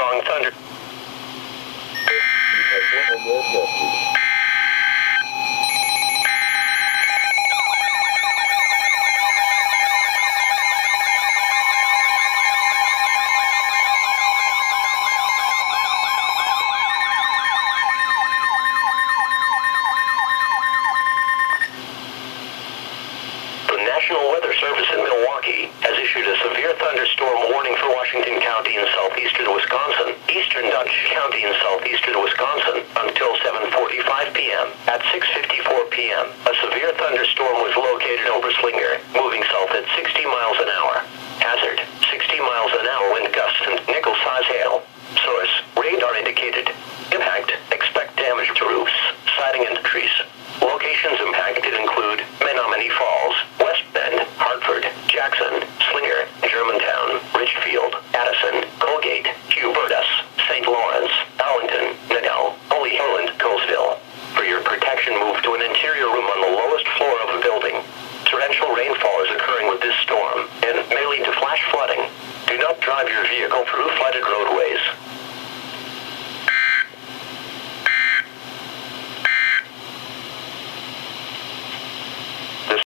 strong thunder. The National Weather Service in Milwaukee has issued a severe thunderstorm warning for Washington County in southeastern Wisconsin, eastern Dutch County in southeastern Wisconsin, until 7:45 p.m. At 6:54 p.m., a severe thunderstorm was located over Slinger, moving south at 60 miles an hour. Hazard, 60 miles an hour wind gusts and nickel-size hail. Source, radar indicated. Impact,